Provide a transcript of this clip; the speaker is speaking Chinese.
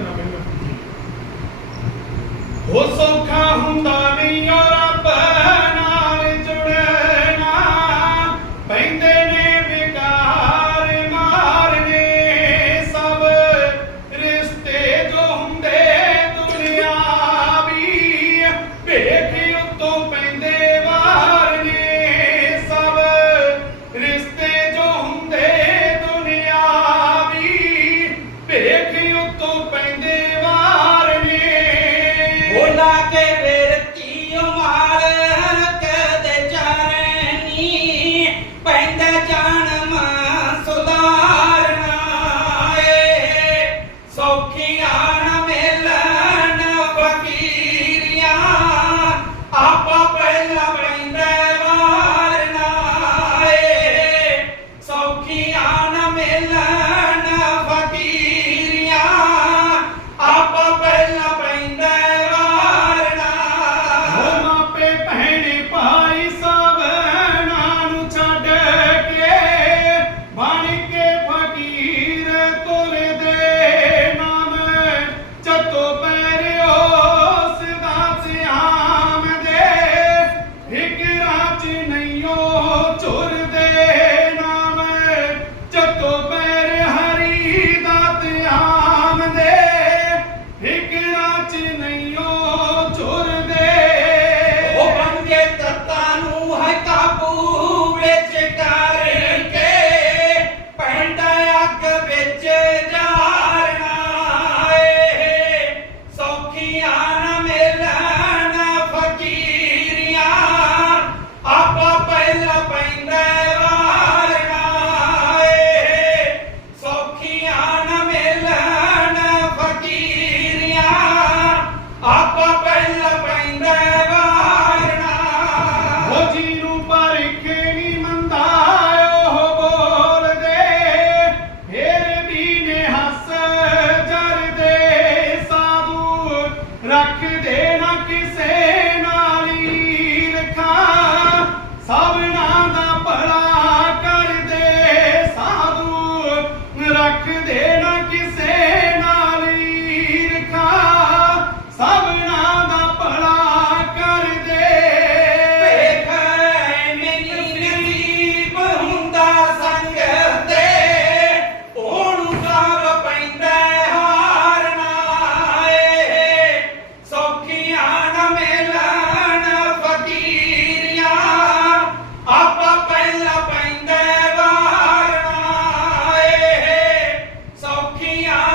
en 天涯。